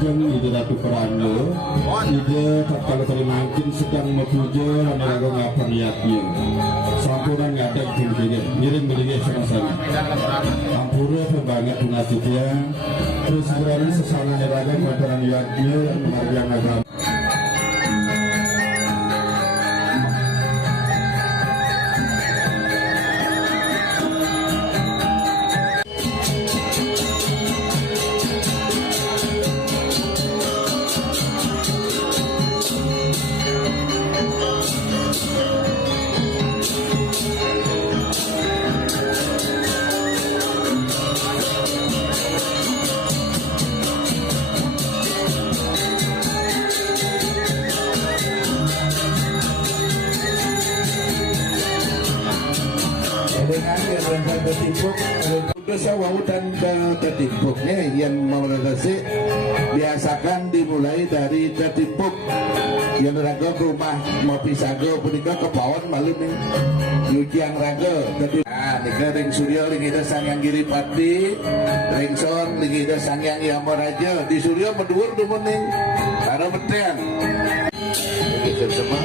Ide Ratu Perando, ide kalau terima sedang memuja raga ngapa niatnya. Sampuran ngadeg tingginya, ngirim belinya sama-sama. Ampura pembangat tunasitya, terus berani sesana raga ngapa niatnya yang agama. Dengan tertimbuk dosa wau dan tertimbuknya yang memerintasi biasakan dimulai dari tertimbuk yang raga ke rumah mau pisago punika ke pawon malu nih nyuciang raga nika ring suryo ring ida sang yang giri pati ring son ring ida sang yang yamaraja di suryo menduur dumun nih karo meten kita semua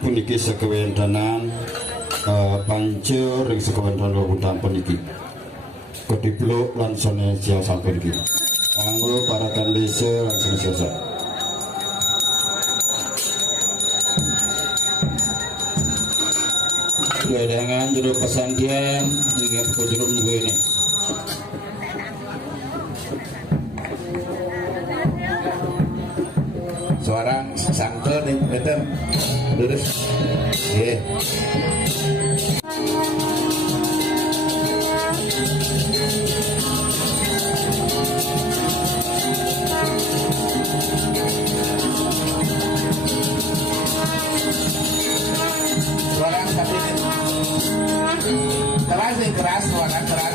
puniki sekewentanan pancur ring sekewentanan wewuntan puniki kedipluk lan sone siasa puniki kanggo para kandisa langsung siasa wedangan jero pesantren ingat kujurum gue ini seorang sangke nih bener lurus ya seorang tapi keras nih keras suara keras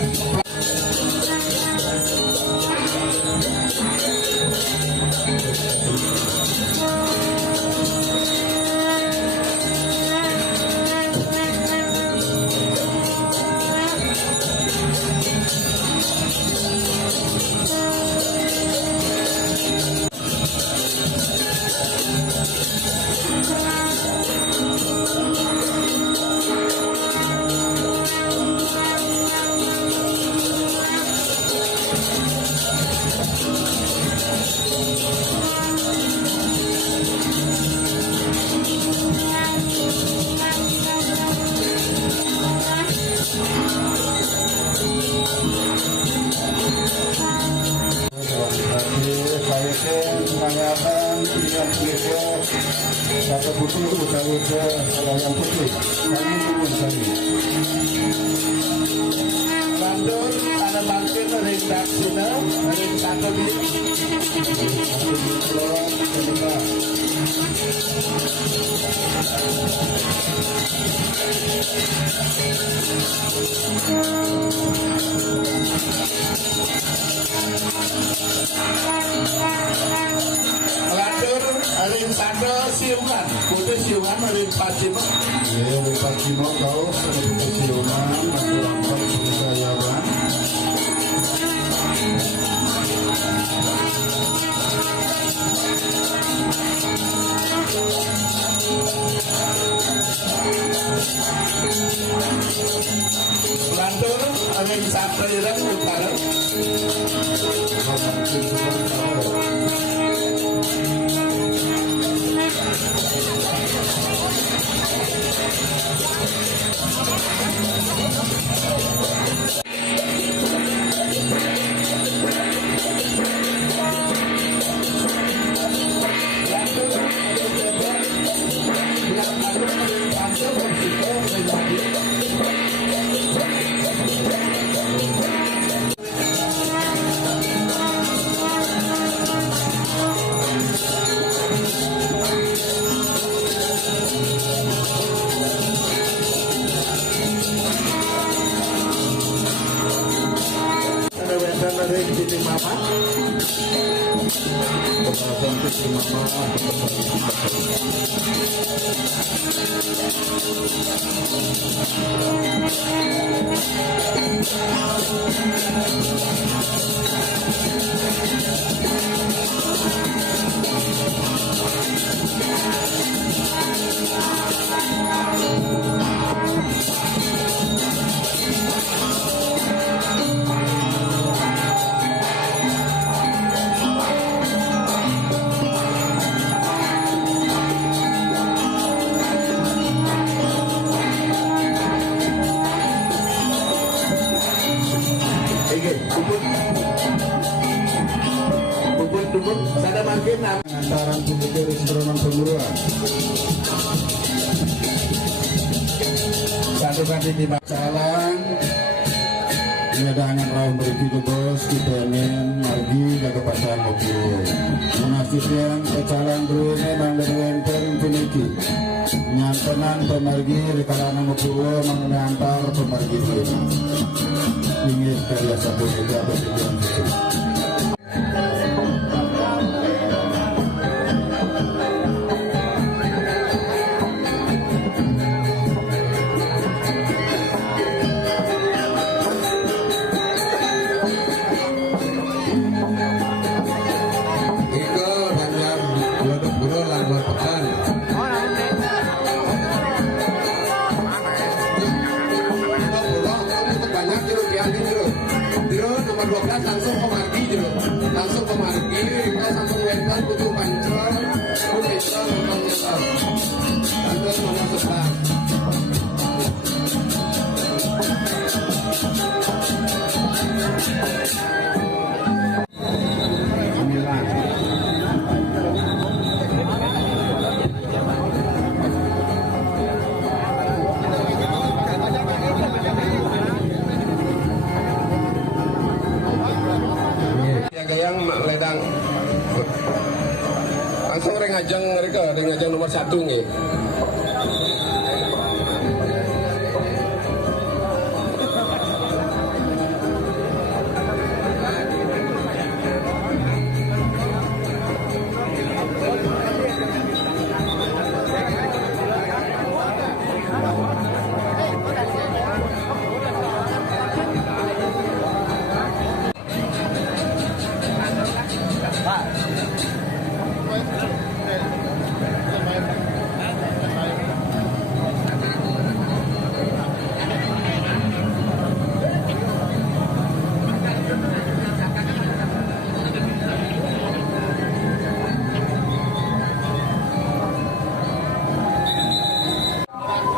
satu putih utara ada yang putih kami turun kami bandur ada bangkit dari daksina dari satu Landur aling sando siungan, putih siungan aling pacimo. Iya, aling pacimo kau putih siungan, aku lampau putih sayawan. Landur aling sando irang utara. Sada makin antaran publik restoran perguruan. Satu kali di Calang, nyedangan raum beriki bos kipenin margi jaga pasang mobil. Menasihkan kecalang berune bandar wenter puniki. Nyampenan pemargi rekalana mobil mengantar pemargi ini. Ingin karya satu juga bertujuan itu. Wetan kudu pancor, kudu menyebar. Tanda mana sebar. Yang ledang langsung rengajang mereka rengajang nomor 1 nih.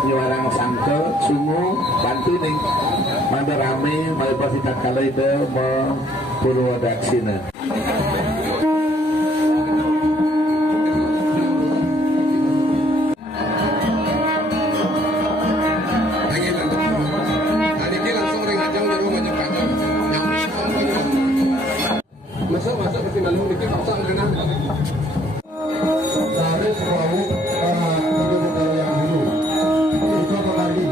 Nyuarang sangke sungu bantu nih mana rame mana pasti tak kalah itu mau Purwadaksina. Masuk ke dalam dikit pasang renang. Tarif perahu penduduk yang dulu itu kembali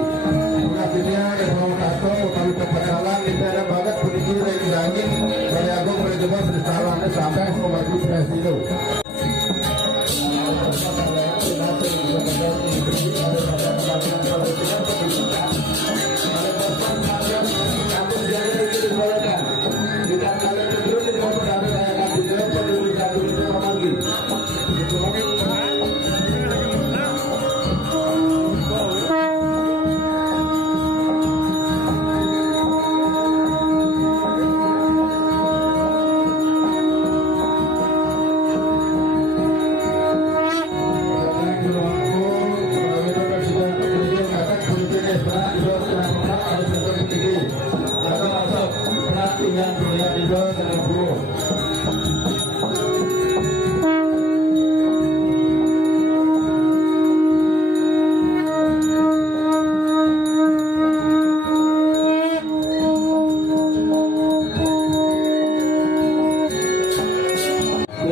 Bukatinya dan perahu kasto kami terpacalan itu ada banget penduduk yang dirangin dari agung berjebak bersalah sampai kembali presiden.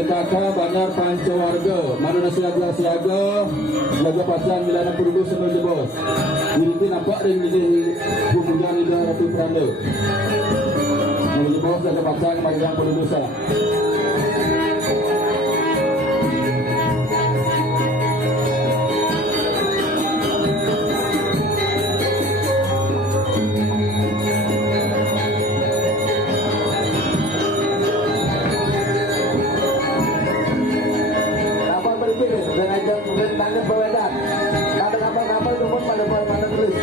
Kakak Banjar Pancawarga, mana siaga jaga pasang milana penduduk semua bos. Ini nampak dengan ini pemuda ini Ratu Pranda. Ini bos jaga pasang marga penduduk sah. Tangan bawadan, ada kapal-kapal itu pun pada tulis.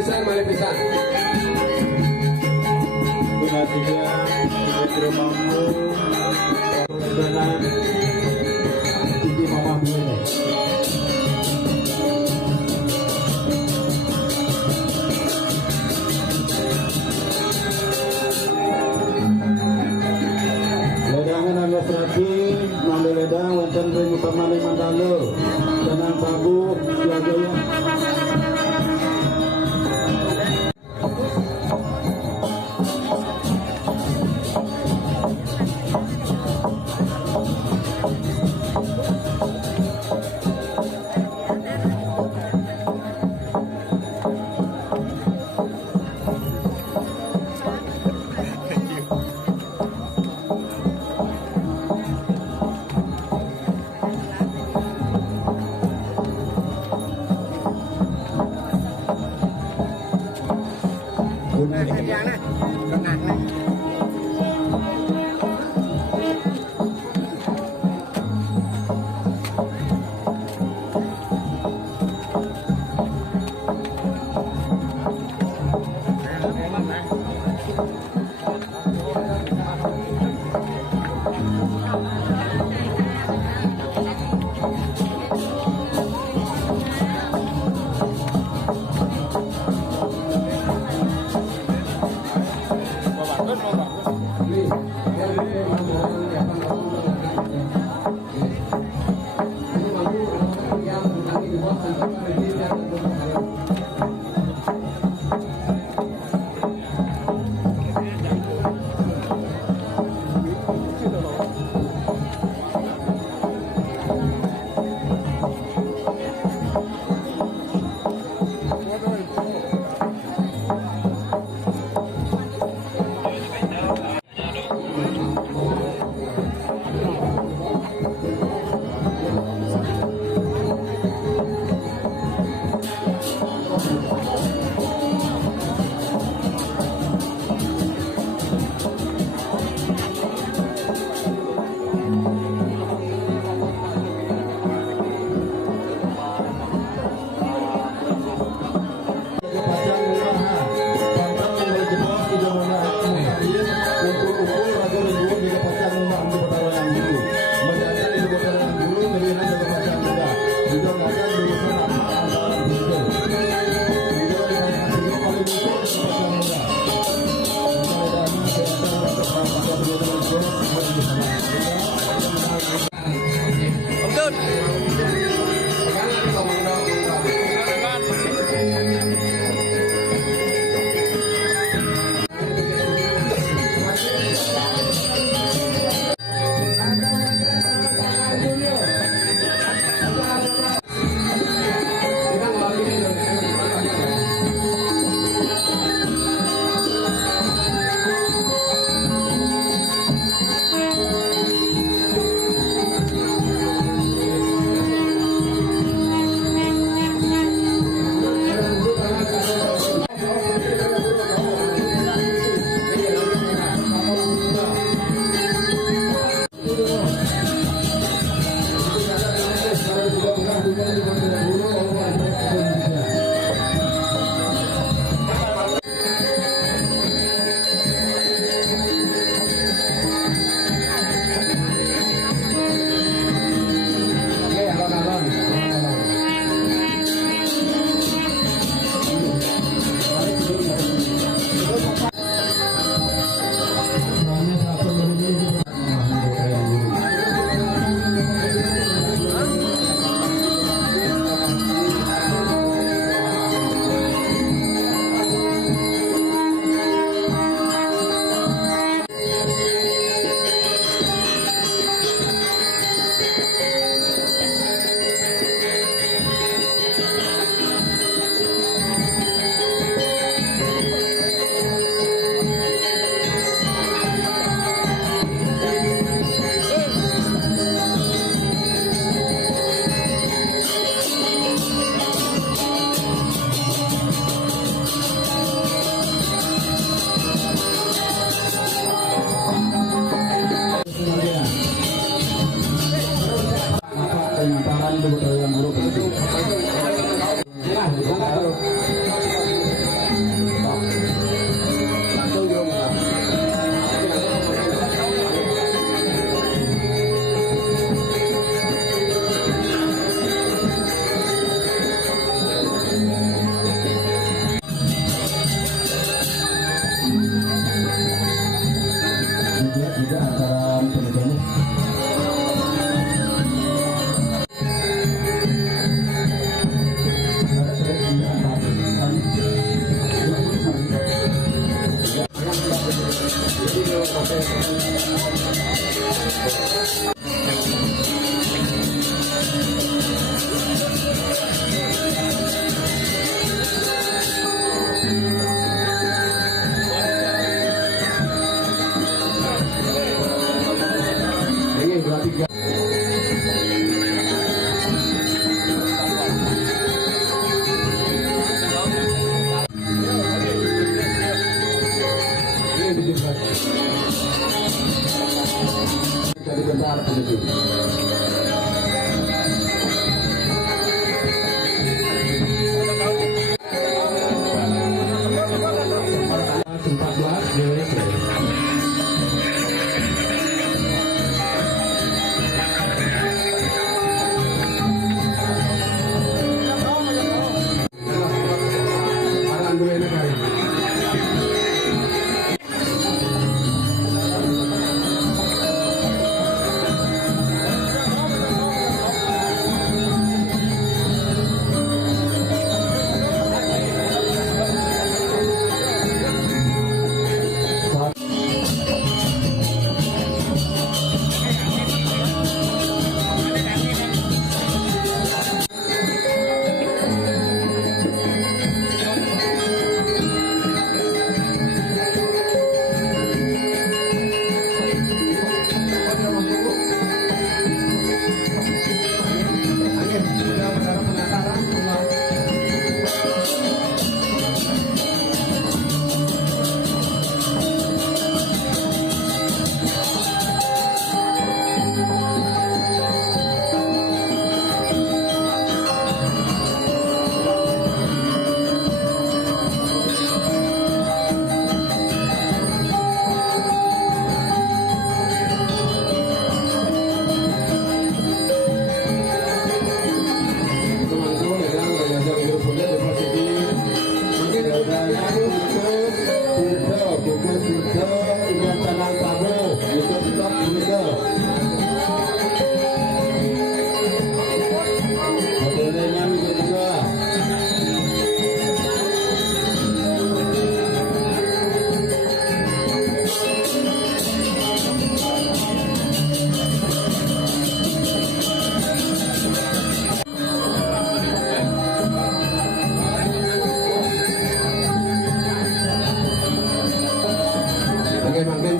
pesan, mari pesan. Perhatian Metro Mampu Perjalanan Cici Mama Bune. Ledangan Angga Serati Mandu Ledang Wonten Ring Utamani Mandalo Tenang Pabu Siagaya.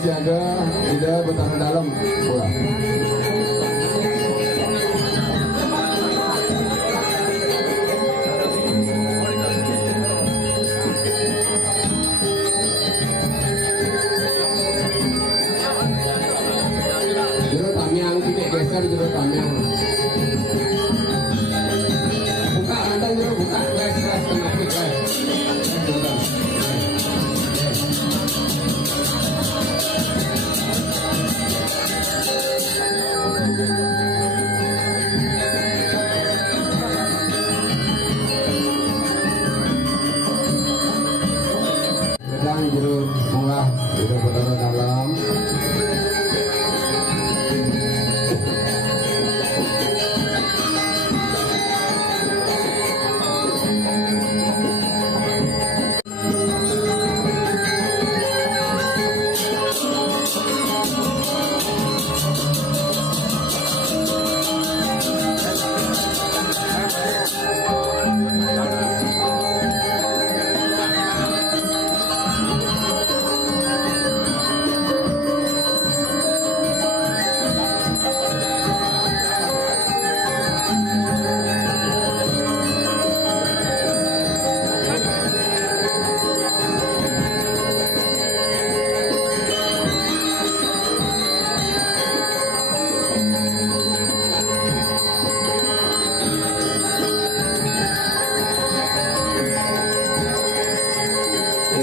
siaga, tidak bertahan dalam bola. Jero Tamiang tidak geser, Jero Tamiang. Buka kandang Jero, buka guys, tengah pik guys. Pedang Jero Murah, Jero bertahan dalam.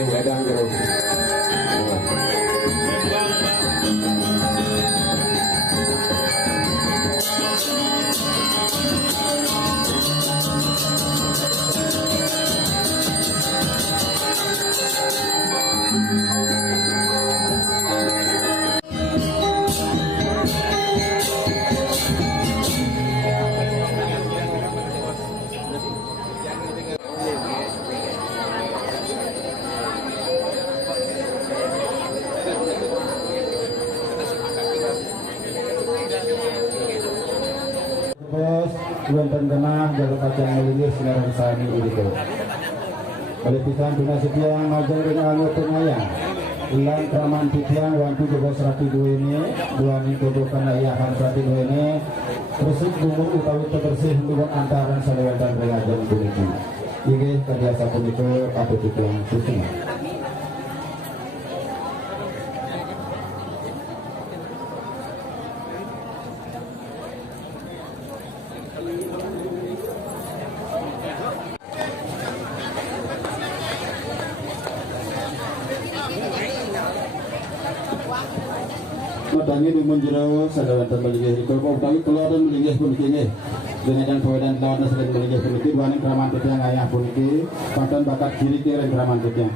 Wedang Jero. Bos, wonten kena jalur kacang melingis sekarang sani itu. Oleh pisan tuna setiang majang dengan anggota pengayang. Ulang kraman titiang wantu jebos rati dua ini, dua ni kodokan ayahan rati dua ini. Persik bumbu utawi tebersih hubungan antaran sanewan dan reagen puniki. Iki kebiasa puniko atau titiang susungan. Matangi dumun jero sadawan terbeligih kalau utawi keluaran beligih puniki nggih. Dengan pewedan lawan sering beligih puniki duaning kraman titiang ayah puniki paton bakat kiri kiri kraman titiang.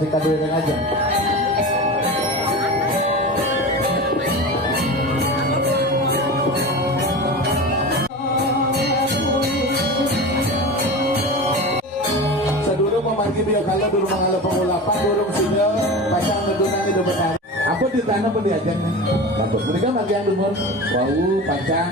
si kadue dengan aja. Sedulur memargi biokala dulu mengalah pengulapan durung sehingga pasang ngedunan itu benar. Apa di tanah pun diajak nih. Takut mereka margi yang dumur. Wau pasang.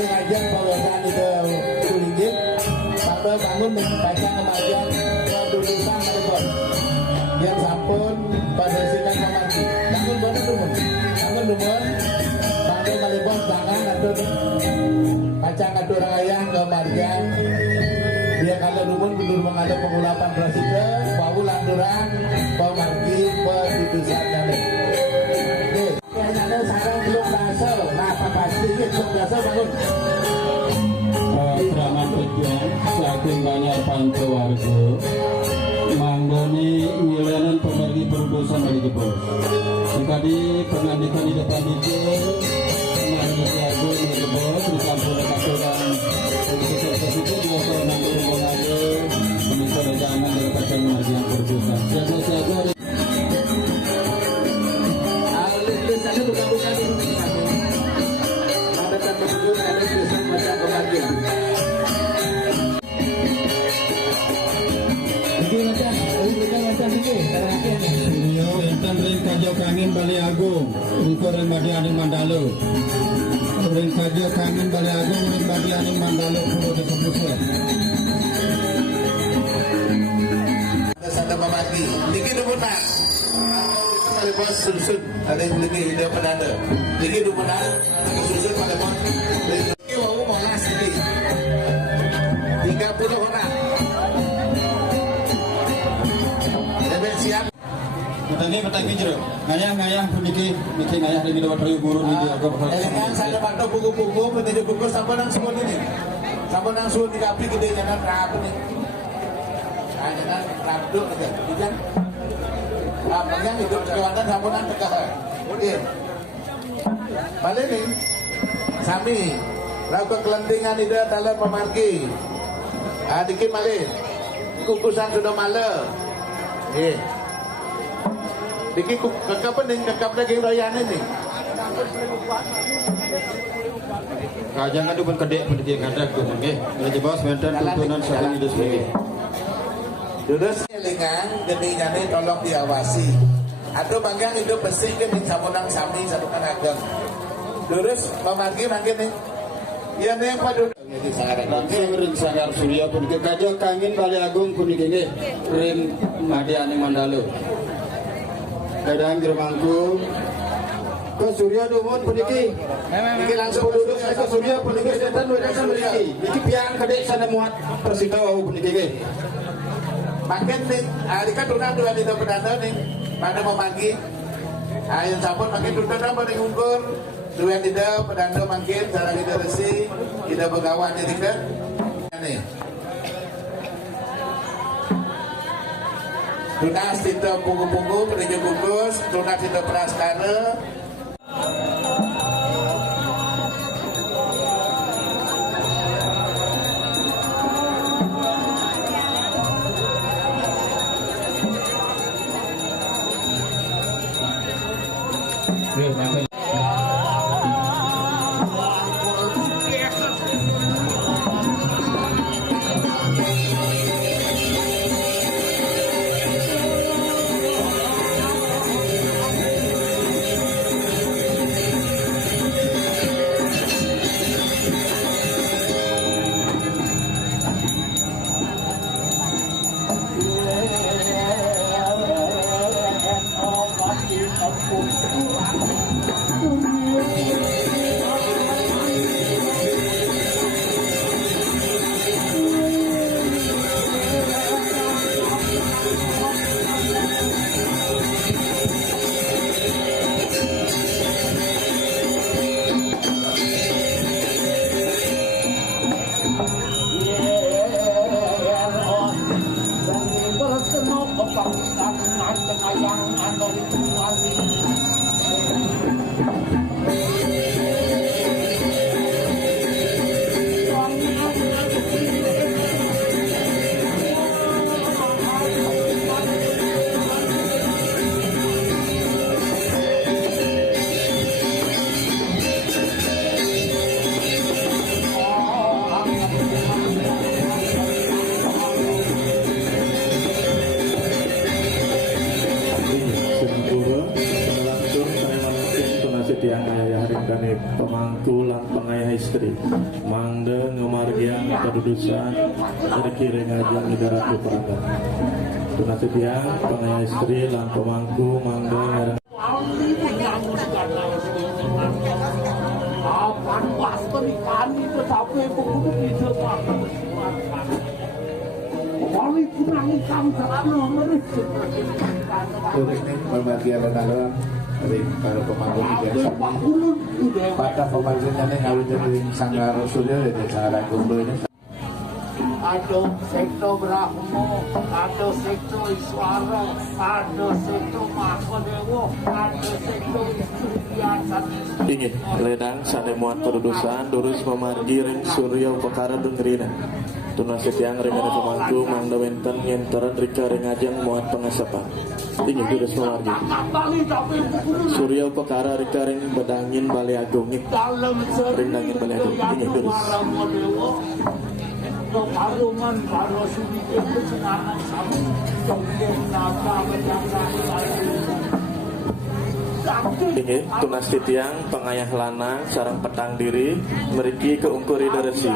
Ngajak bawasan itu kulinggit sampai bangun pasang kemajuan kedudukan telepon yang sampun pada sikan memanti bangun bangun dumun bangun telepon tangan atau pacang atau rayang ke marjan dia kalau dumun betul mengalir pengulapan berasika bau landuran bau margi pendudukan kami kayaknya sekarang belum dasar nah pasti belum dasar bangun Drama tujuan saking banyak panco warga manggoni wilayanan pemergi perudusan bagi jebol sekali pengandikan di depan itu marga siago di jebol di kampung katuran seperti itu juga pernah berhubung aja misalnya jangan dari pasang marga yang perudusan siago tulisannya bukan ada kata tujuan ada tulisan macam kebagian Studio Intan Ring Kajo Kangin Bali Agung Riko Ring Badi Aning Mandalo Ring Kajo Kangin Bali Agung Ring Badi Aning Mandalo Puro de Kompusel Sanda Mamati Diki Dumunan Pada bos susun ada yang lebih ide pedanda Diki Dumunan susun pada bos Diki Wawu Molas ini 30 orang siap petang jero ngayah puniki ngayah di dapat riu guru di dia kan saya bantu buku-buku menuju buku sampai nang semua ini sampai nang suun di kapi gede jangan rap nih jangan rap dulu gitu kan rapnya hidup kewandan sampai nang tegak oke balik nih sami lakukan kelentingan ide talan memargi dikit balik kukusan sudah malam Diki kakap pening kakap daging rayaan ini. Kajang adu pun kedek pendidik ada tu nggih. Nek bos menten tuntunan saking hidup nggih. Terus lingang gedenya tolong diawasi. Atau banggang hidup bersih ke ning samunang sami sadukan ageng. Terus memargi mangke nih. Ya nih padu langsung ring sangar surya pun ke Kajo Kangin Bali Agung puniki nggih. Ring Madi Aning Mandalo. Kadang germangku ke Surya Dumon puniki. Niki langsung duduk ke Surya puniki setan wedang samriki. Niki piang kadek sana muat persita wau puniki nggih. Makin nih, alika tunang dua di pedanda nih. Pada mau pagi. Ayo sampun makin tunang pada ngukur. Dua di pedanda makin cara kita resi, kita begawan jadi kan. Nih. Tunas tidak punggu-punggu menuju bungkus, tunas tidak praskara. Tiang ayah dan pemangku lan pengayah istri mangde ngemargian kedudusan dari kiri ngajang negara Peranda tunasi tiang pengayah istri lan pemangku mangde ngereng pas pernikahan itu sampai begitu bisa Wali kurang hitam terlalu merisik. Ini pembagian dalam dari para pemangku biasa. Pada pembagiannya ngawin dari sanggar rasulnya dari cara kumpul ini. Ada sektor Brahmo, ada sektor Iswara, ada sektor Mahadewa, ada sektor Istrian. ingin ledang sane muat kedudusan durus memargi ring surya upakara dengerina tunasi tiang ringan pemangku mangda wenten nyenteran rika ring ajang muat pengasapan ingin durus memargi surya upakara rika ring bedangin bali agung ring dangin bali agung ingin durus Paruman baru sedikit kesenangan sama Jogja napa Ini tunas titiang pengayah lanang sarang petang diri meriki keungkur ideresi.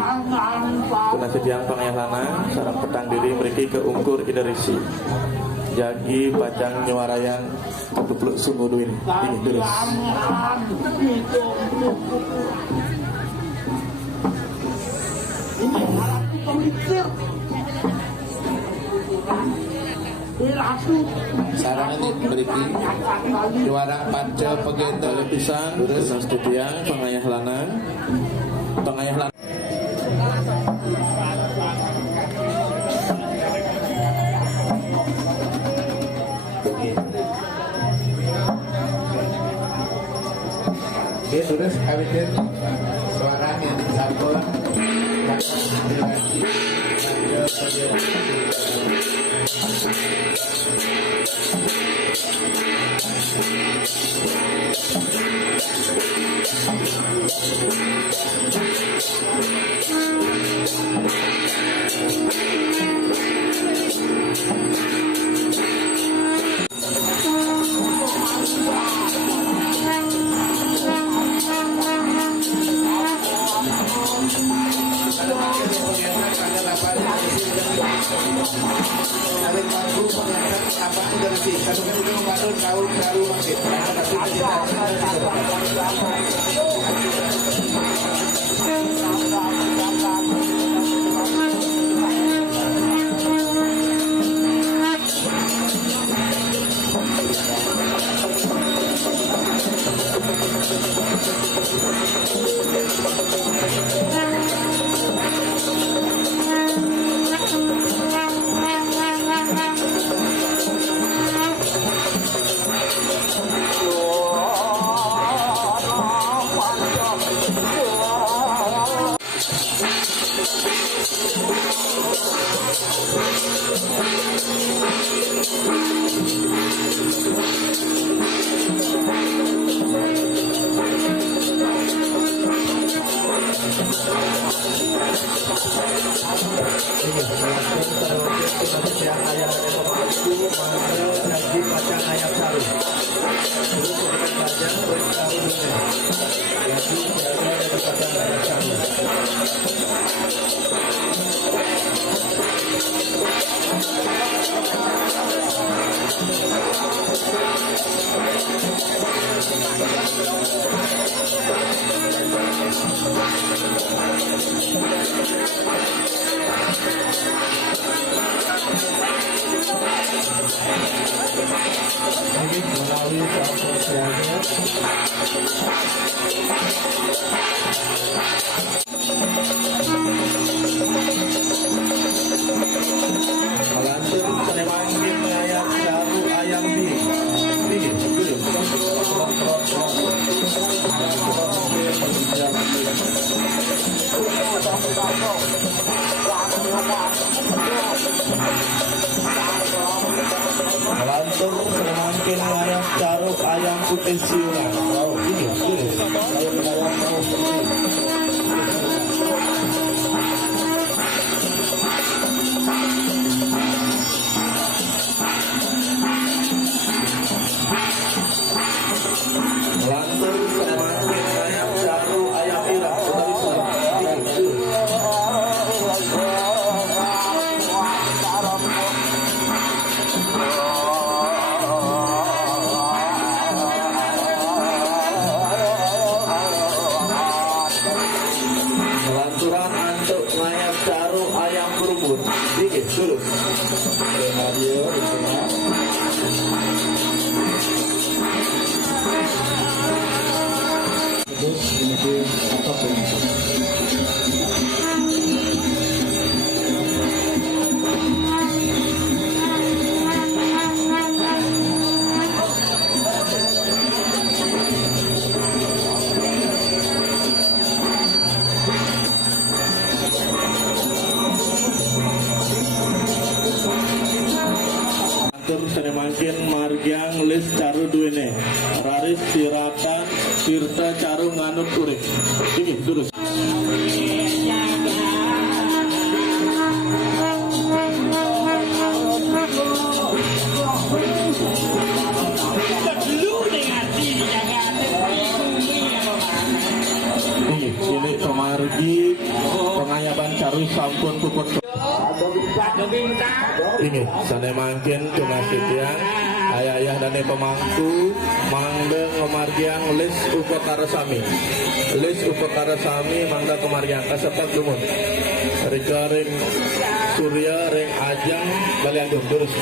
Tunas titiang pengayah lanang sarang petang diri meriki keungkur ideresi. Jagi pacang nyuarayang ketupluk sumuduin. Ini terus. Sarang ini beriki juara panca pegenda Pisang terus titiang pengayah lanang Oke, terus kawitin suara yang disambung mangkin ayam caruk ayam putih siuran. Oh, ini ayam lantur mangkin ayam caruk ayam irang utawi siuran. Lanturan antuk ngayap caru ayam berubur dikit dulu radio Terus ini apa pun. Sana mangkin margiang lis caru duene raris siratan sirta caru nganut urip ini dulu ini pemargi pengayaban caru sampun puput ini sana mangkin cuma sitian ayah dan pemangku mangga kemargiang lis upakara sami mangga kemargiang kasepak dumun rika ring surya ring ajang baliandung terus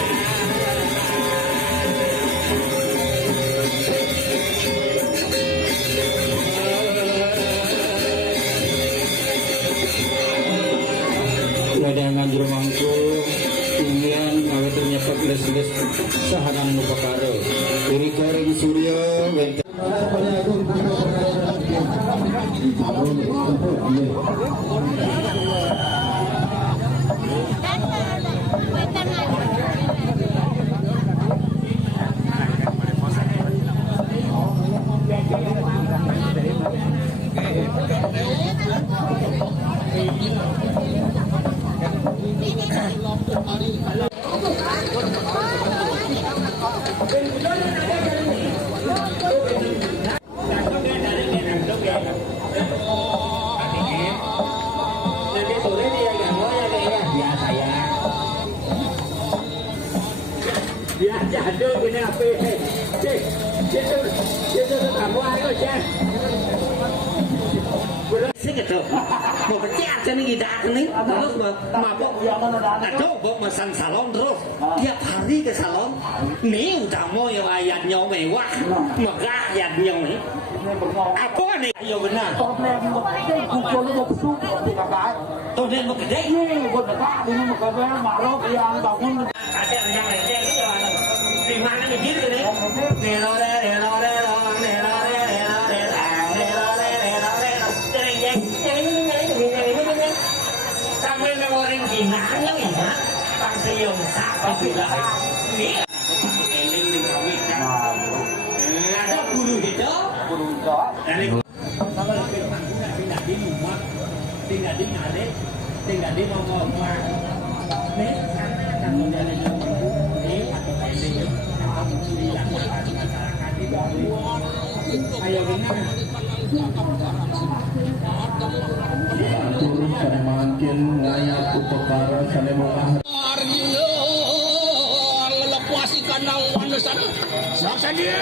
Wadangan jurumangku Tinggian awetnya les sahanan nupakaro Rika ring surya wenten Aduh, ini apa? Itu kamu ayo aja. Segitu. Mau pecah nih kita nih. Terus mabok. Aduh, mau pesan salon terus. Tiap hari ke salon. Nih udah mau yang ayatnya mewah. Megah ayatnya nih. Apa nih? Ayo benar. Kumpul mau besuk. Tuh dia mau gede. Nih, buat dekat. Ini mau gede. Marok yang bangun. Ada yang lainnya itu di mana nih gitu nih? Sampai ngoreng gimana ya? Pangsiyong sakit bila ini. Ada guru gitu? Guru itu. Dari tinggal di ngade, tinggal di ngomong. Nih, kamu dari ayo turun sana makin ngayap upakara sana mengah melepuasi kandang wanusan saksa dia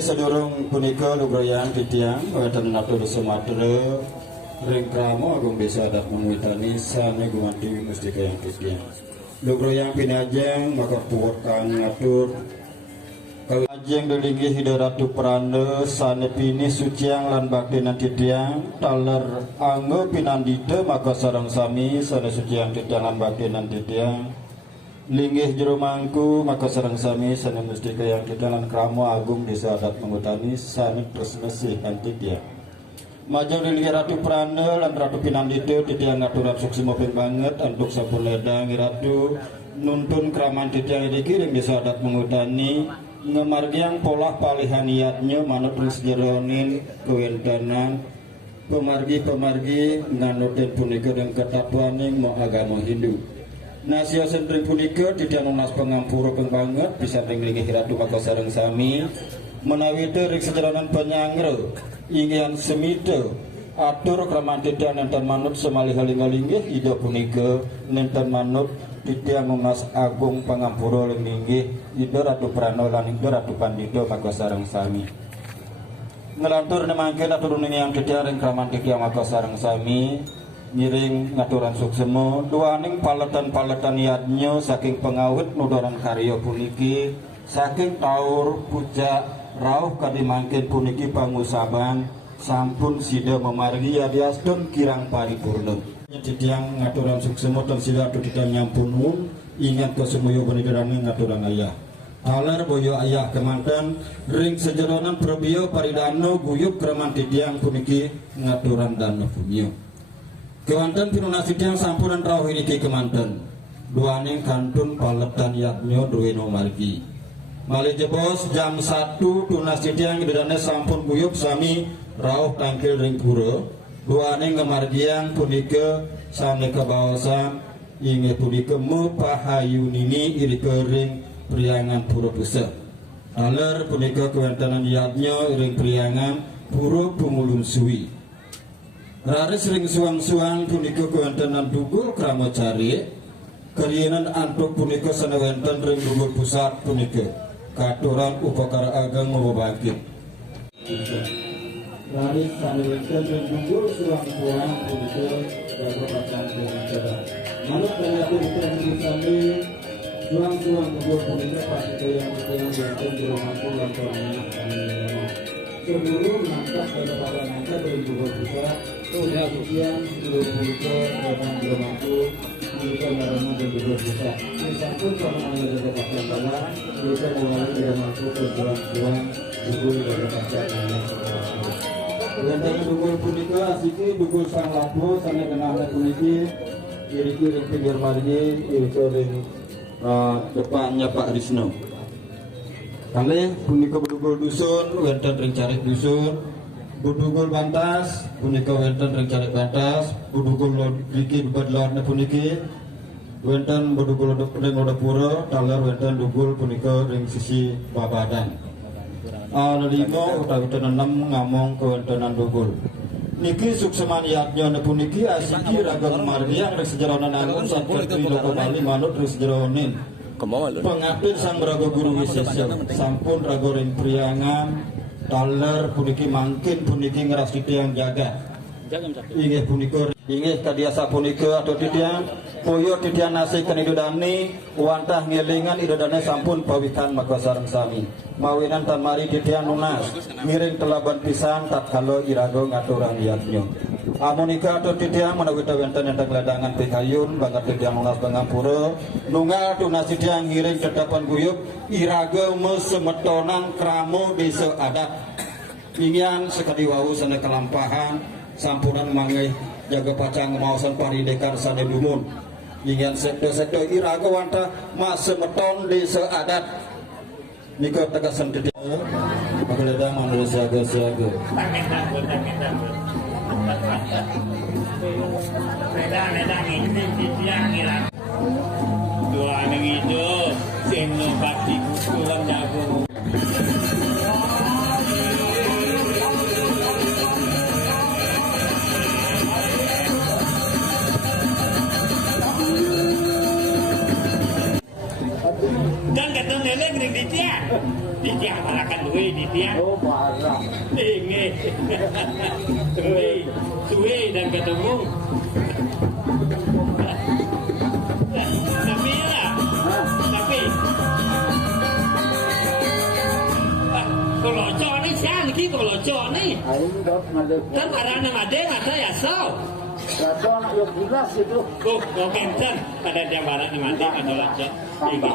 sedurung punika lugrayan titiang wonten atur Sumatera ring krama agung desa adat mengwitani sane gumanti mustika yang titiang. Lugrayan pinajeng maka puwot kang ngatur Ajeng delinggih hida ratu pranda sane pini suciang lan bakti nanti tiang taler anggo pinandita maka sarang sami sane suciang titiang lan bakti nanti tiang linggih jero mangku maka sarang sami sane mustika yang titiang lan kramo agung desa adat mengutani sane tresmesih nanti tiang majeng delinggih ratu pranda lan ratu pinandita titiang ngaturan suksimo ping banget antuk sampun ledang ratu nuntun kraman titiang iki ring desa adat mengutani ngemargiang pola palihan niatnya manut sejeronin kewentanan pemargi nganutin punika dan ketatuaning mau agama Hindu. Nasio sentring punika tidak nunas pengampura pengbanget bisa ringlingi hiratu maka sareng sami menawi ring sejeronan penyangre ingin semite atur kramantidan nenten manut semali haling-halinggih ida punika nenten manut titiang nunas agung pangampura linggih ida ratu prana lan ida ratu pandita maka sareng sami ngelantur nemangken atur yang titiang ring kramantidan maka sareng sami ngiring ngaturan suksemo duaning paletan-paletan niatnya saking pengawit nudoran karya puniki saking taur puja rauh kadimangken puniki pangusaban sampun sida memargi yadiastun kirang paripurna titiang ngaturan suksemo dan sida atu titiang nyampun ingat kesemuyo beniderani ngaturan ayah taler boyo ayah kemanten ring sejeronan probio paridano guyup kreman titiang puniki ngaturan dano punyo kemanten pinunasi titiang sampunan rawuh niki kemanten duaning kantun paletan yaknyo duweno margi malih jebos jam 1 tunas titiang gedane sampun guyup sami rawuh tangkil ring pura duane ngemargiang punika sane kebawasan inge punika mupahayunini iri kering priangan pura pusat aler punika kewentanan yatnya iring priangan pura pumulun suwi raris ring suang-suang punika kewentanan dugul kramo cari kerianan antuk punika sana wenten ring dugul pusat punika katuran upakara ageng mubabakit Laris sanewenten dan gugur suang-suang untuk berpakaian dengan cerdas. Manut ternyata bukan disami suang-suang gugur punika pasti yang diatur di rumahku dan suaminya sebelum nangkap kepada nangkap dari gugur pusat kemudian sebelum punika dengan rumahku punika narana dan gugur pusat misalpun sama ada berpakaian dalam punika mulai dari rumahku ke suang-suang gugur berpakaian Wenteng dugul punika asiki dugul sang lapo sana kenahna puniki kiri-kiri pinggir margi kiri depannya Pak Risno. Kalih punika bedugul dusun wenten ring carik dusun, bedugul bantas punika wenten ring carik bantas, bedugul iki bedlorna puniki wenten bedugul ring Odapura, taler wenten dugul punika ring sisi Babadan. Limo utawi tenenam ngamong kewentenan dugul niki sukseman yatnya puniki asiki ragam margiang ring sejeronan anggun satri loko bali manut ring sejeronin pengatur sang raga guru wisesa sampun raga ring priangan taler puniki mangkin puniki ngeras titiang jaga inggih punika inggih kadiasa punika atau titiang poyo titiang nasi kanidudani wantah ngelingan idodane sampun pawikan maka sareng sami mawinan tan mari titiang nunas ngiring telaban pisan tatkala iraga ngaturang yatnya amunika atau titiang menawi wenten enteng ledangan pikayun banget titiang nunas pengampura nunggal tunas titiang ngiring tetapan guyup iraga mesemetonan kramo desa adat ingin sekali wau sana kelampahan sampunan mangai jaga pacang maosan paridekar sane dumun ingin sekdo-sekdo iraga wanta masemeton desa adat nika tegasan titi pagledang manur siaga-siaga ledang ini titiang ilang dua nang itu sing bakti kulan jago dan ketemu leleng ring titiang di tiang barakan duwe di tiang. Oh, barang. Ini. Suwe dan ketemu. Tapi ya, tapi kalau cowok ni siapa lagi kalau cowok ni? Aing dot ngadep. Kan barang nama dia ada ya so. Rado anak yang jelas itu. Oh, komentar pada dia barang nama dia adalah cowok. Ini.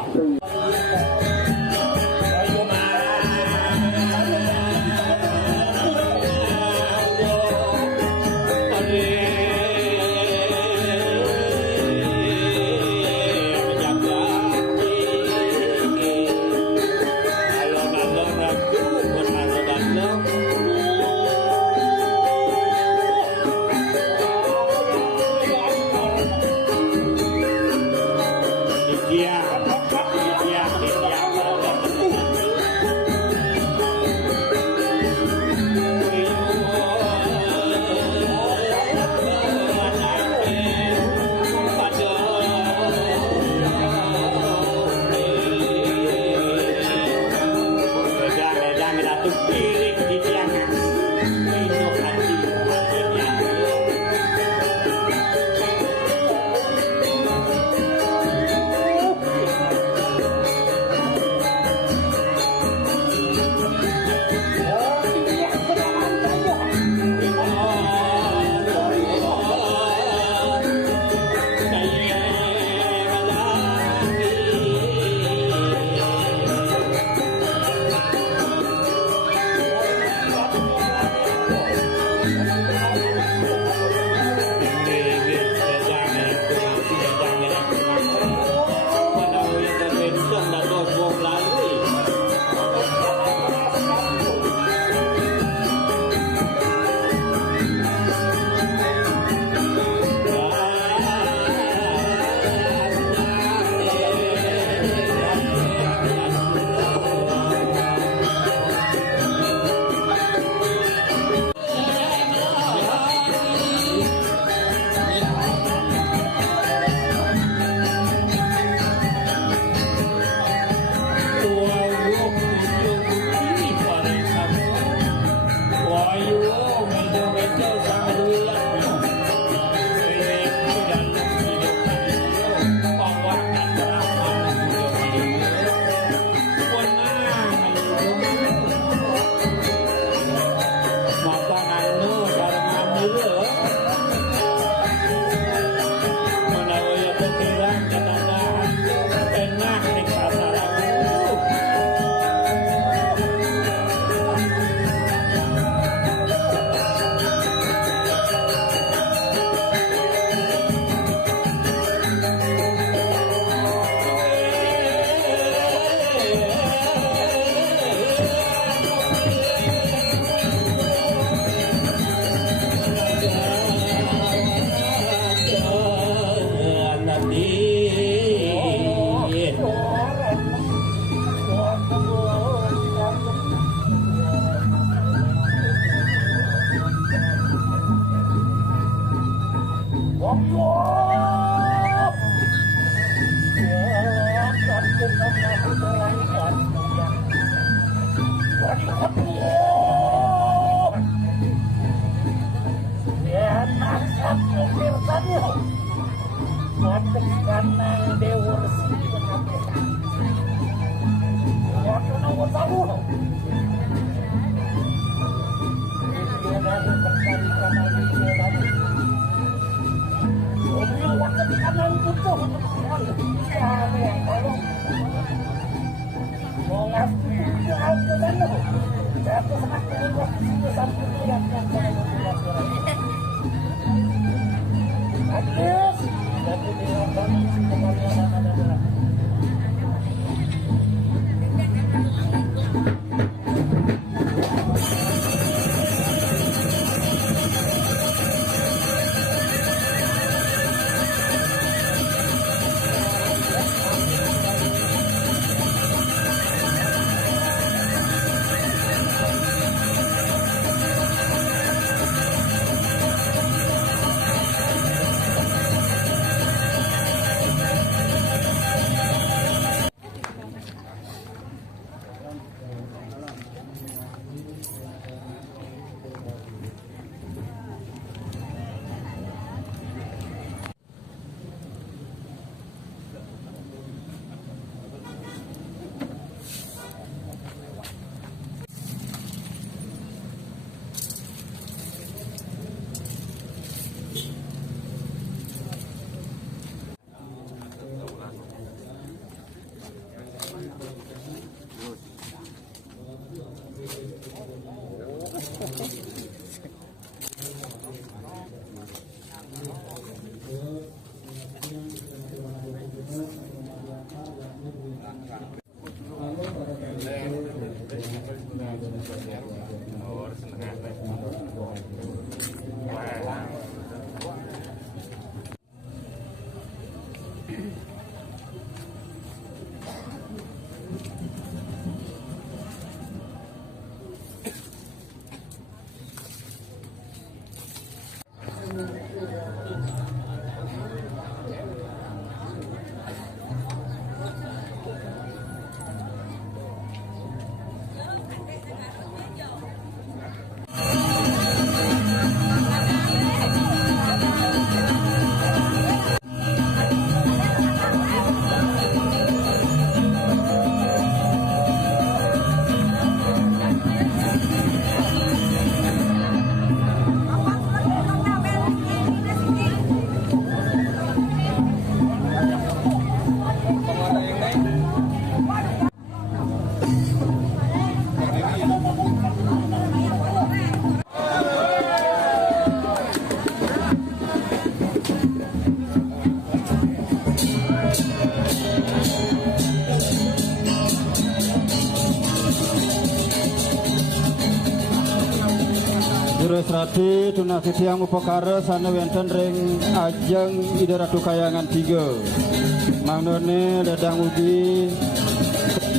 Jero Serati tunah setiang upakara sana wenten ring ajeng ida ratu kayangan 3 mangnone dadang ugi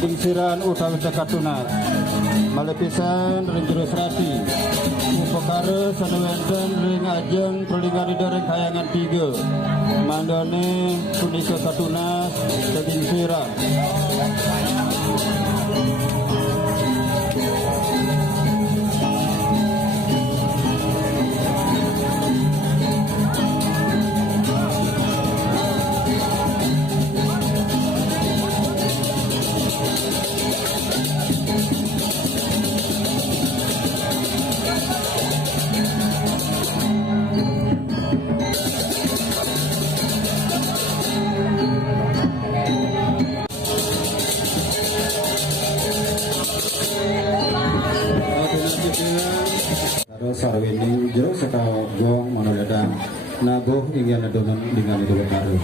tingsiran utawi cekat tunat malepisan ring Jero Serati upakara sana wenten ring ajeng perlingan ida ring kayangan 3 mangnone punika satunas tingsiran. Sarwini jero saka gong manodadang nago ingin adonan dengan itu baru.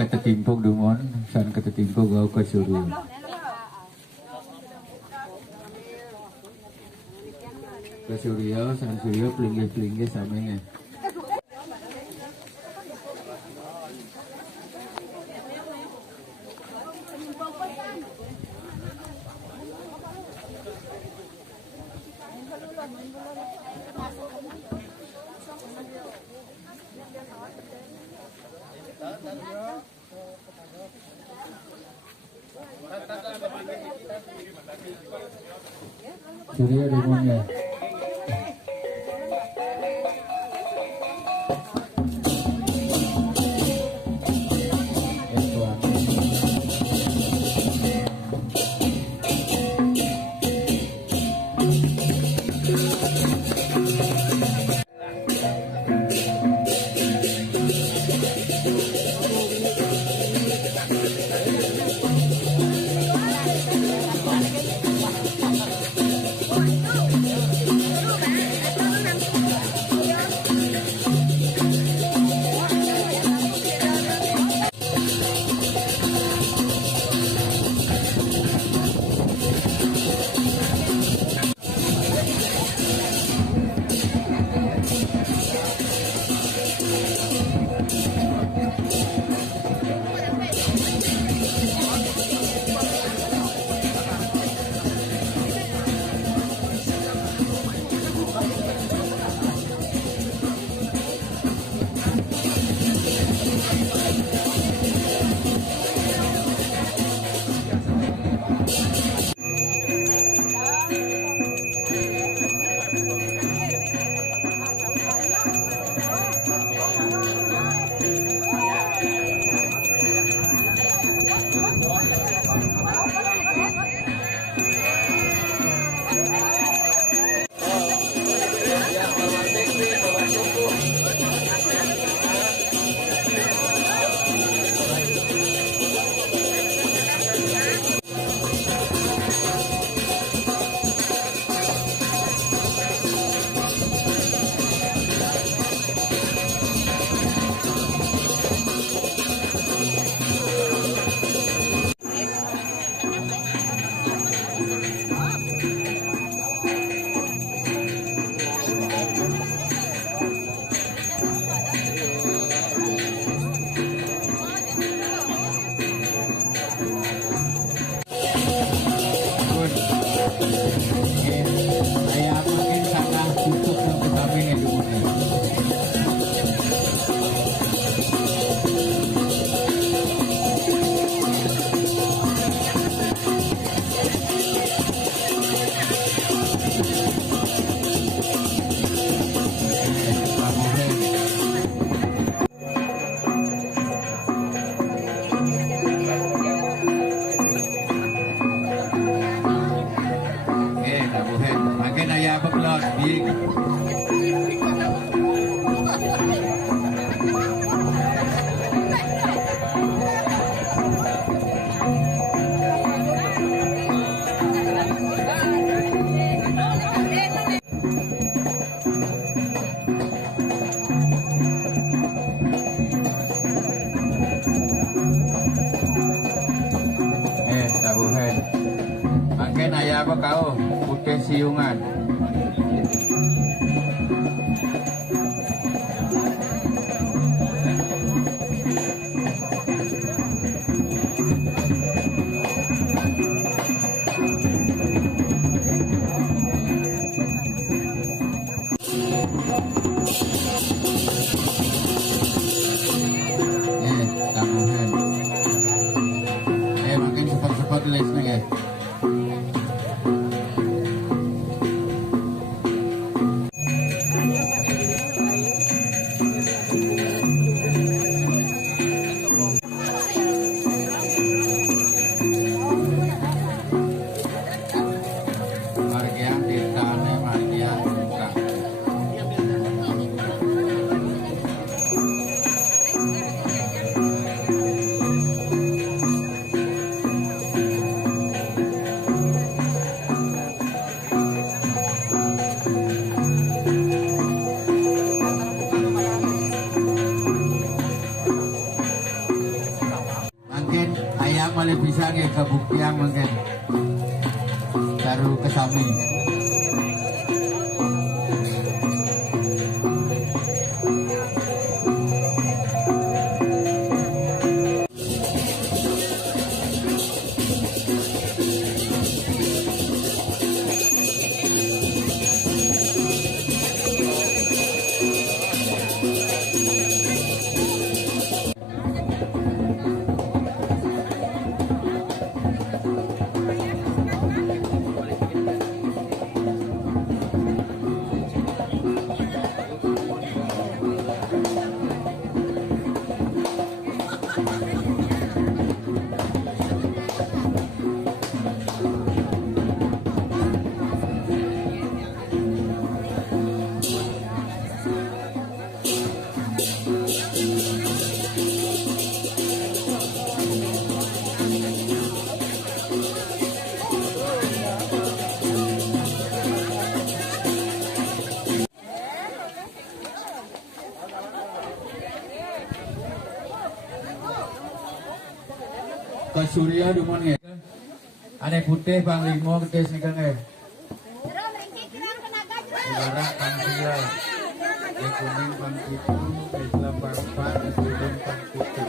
Ketetimpuk dumon, san ketetimpuk gau ke Suryo. Ke Suryo, san Suryo pelinggih samanya. Surya demonnya. Dik. Dabuhen. Makin ayah apa kau? Putih siungan. Dabuhen. Makin cepat-cepat lesnya ya. Margian ditane margian buka. Mungkin ayam malah bisa ke kebuktian mungkin taruh ke sami. Ke Surya dumon nge. Ane putih bang limo gede sniker nge. Udara bang Surya. Ke kuning bang itu, ke Islam bang Pak, ke Sudon bang itu.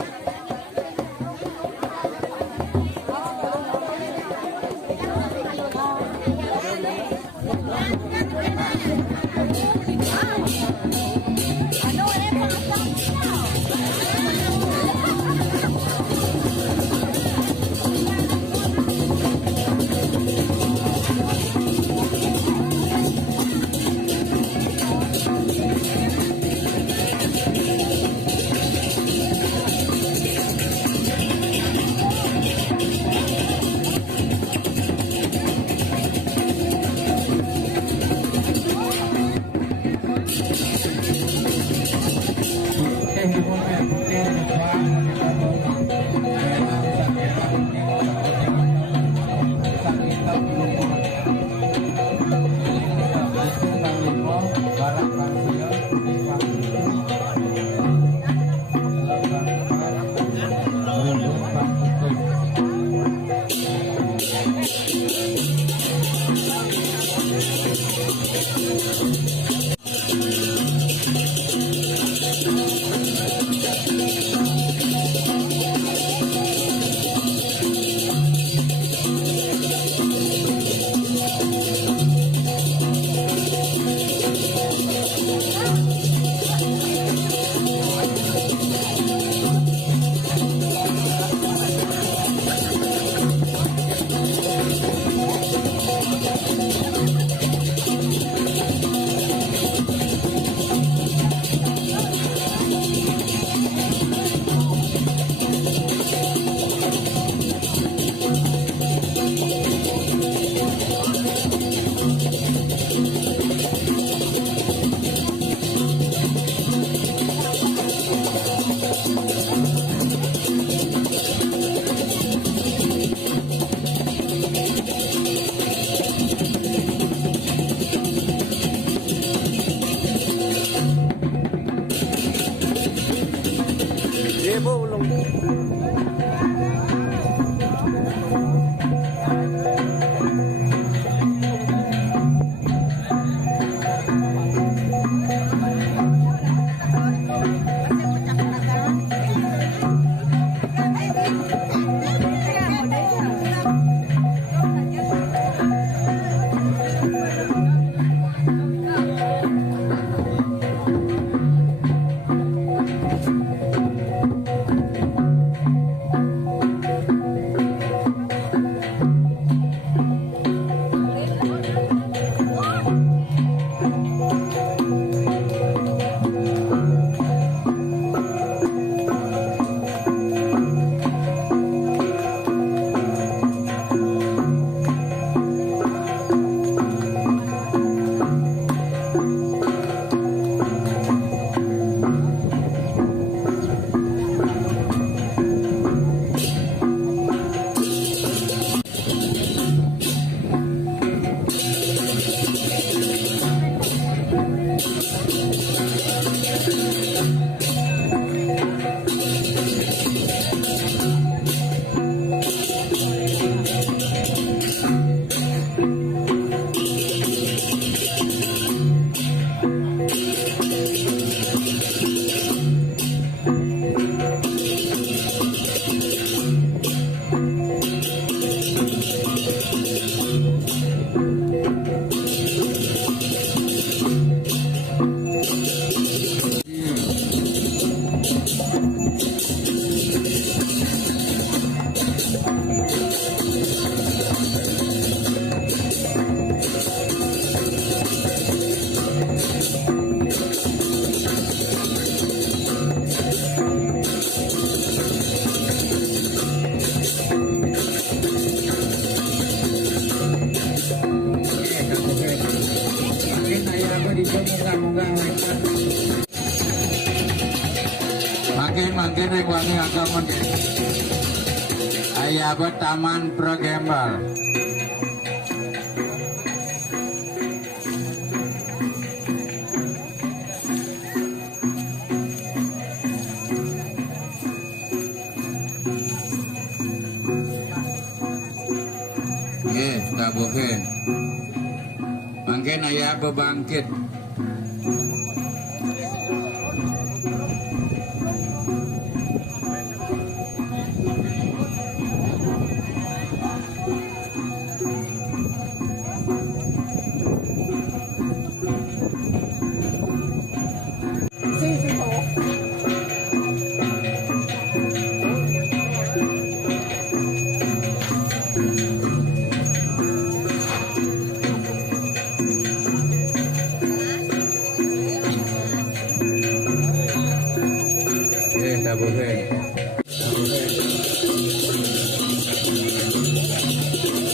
Makin ring wangi agak ayah Taman Pro Gembel. Dah bohen. Makin ayah bebangkit. Dah bohen.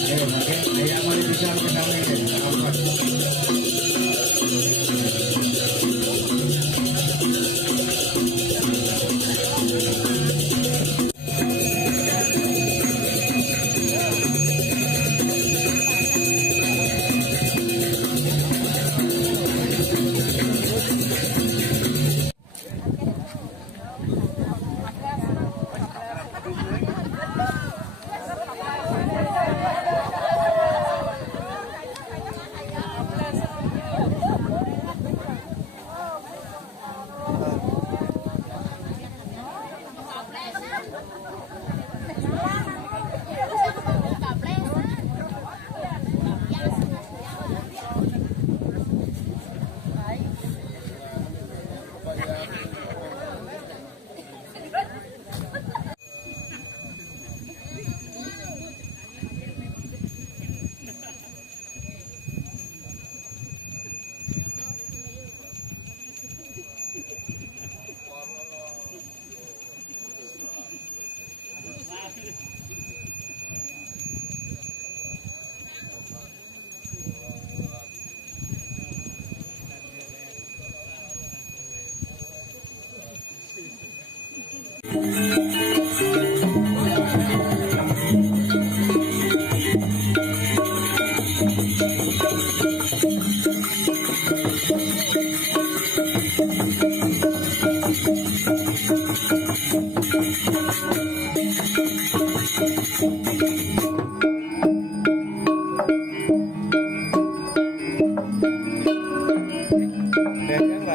Makin ayah mau bisa Thank you.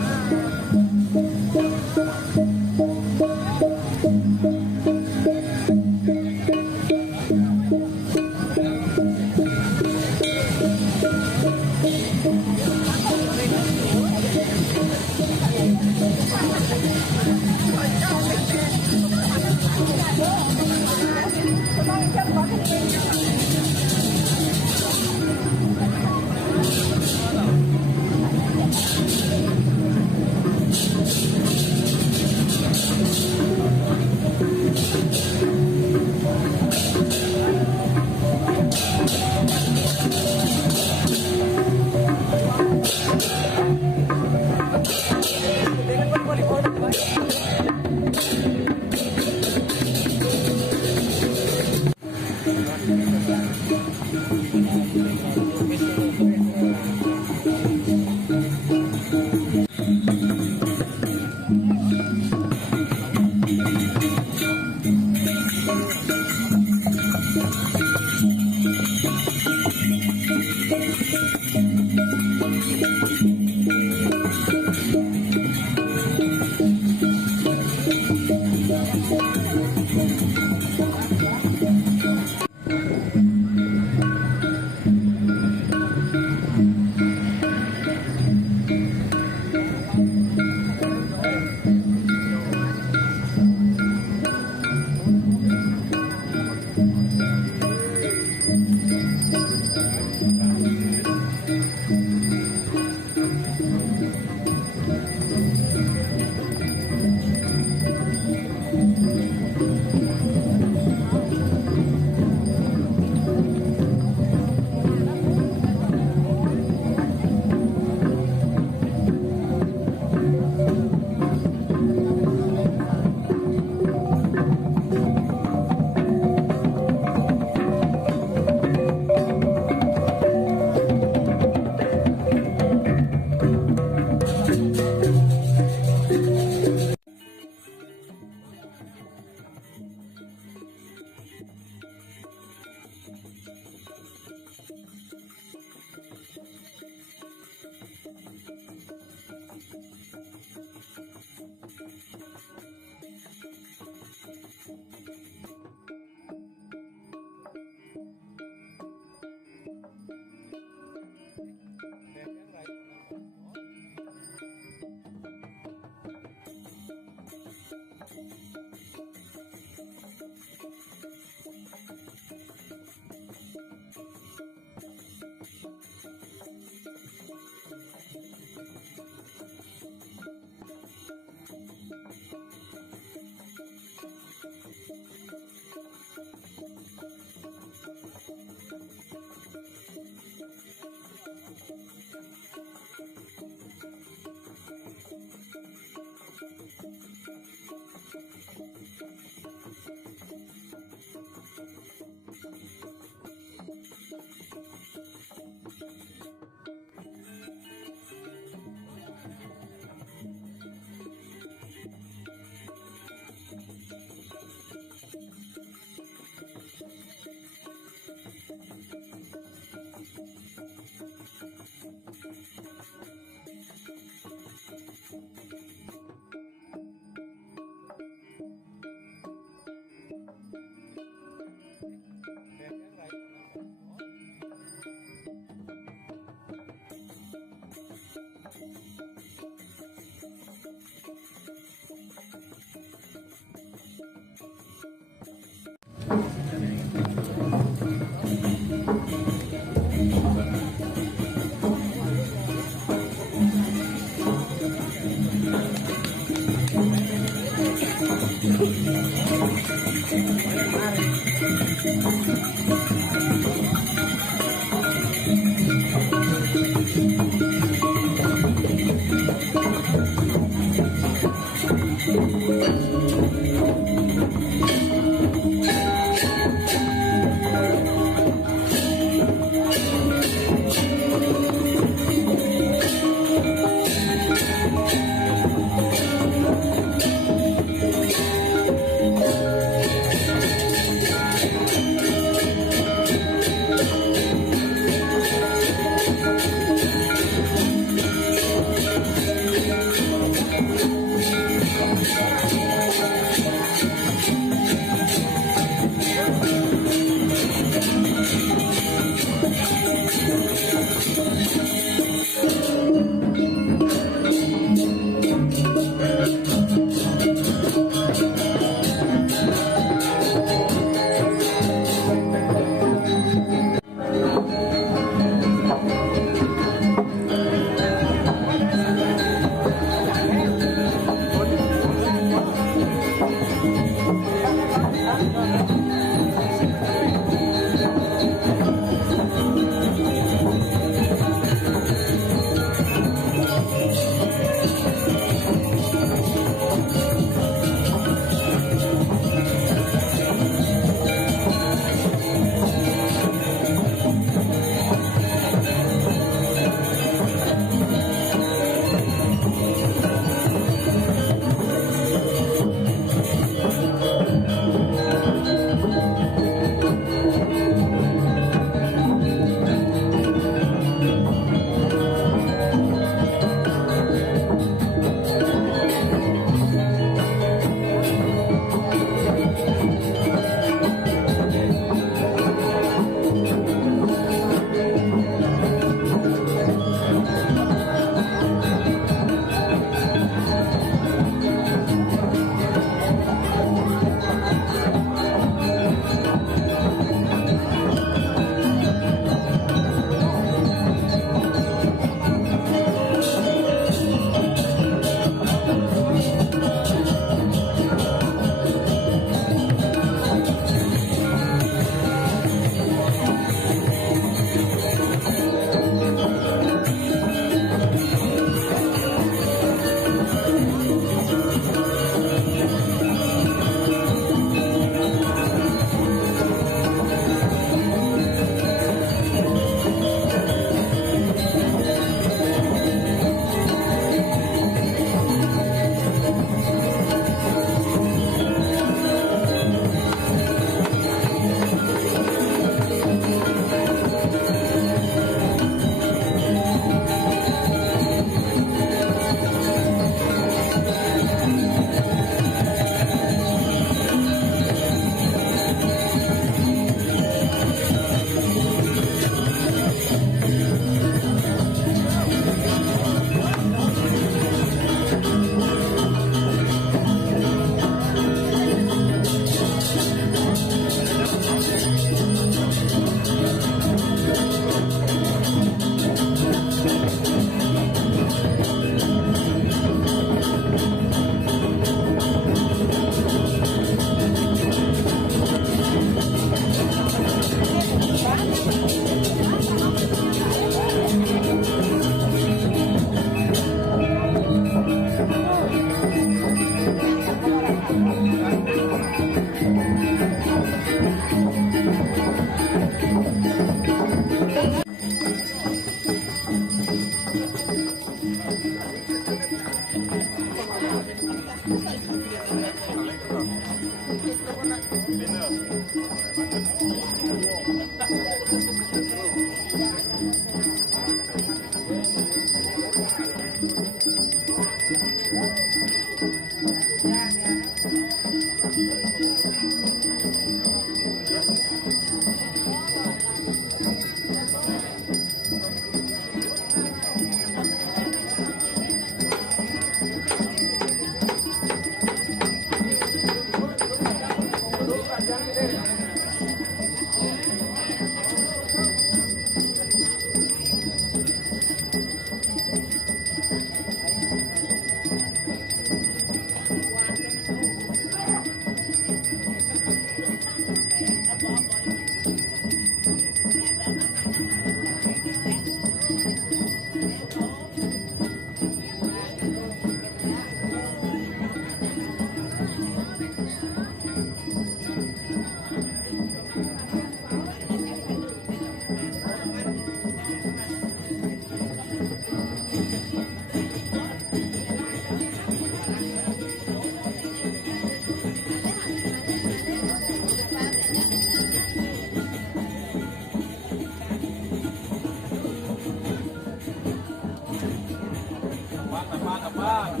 Apa?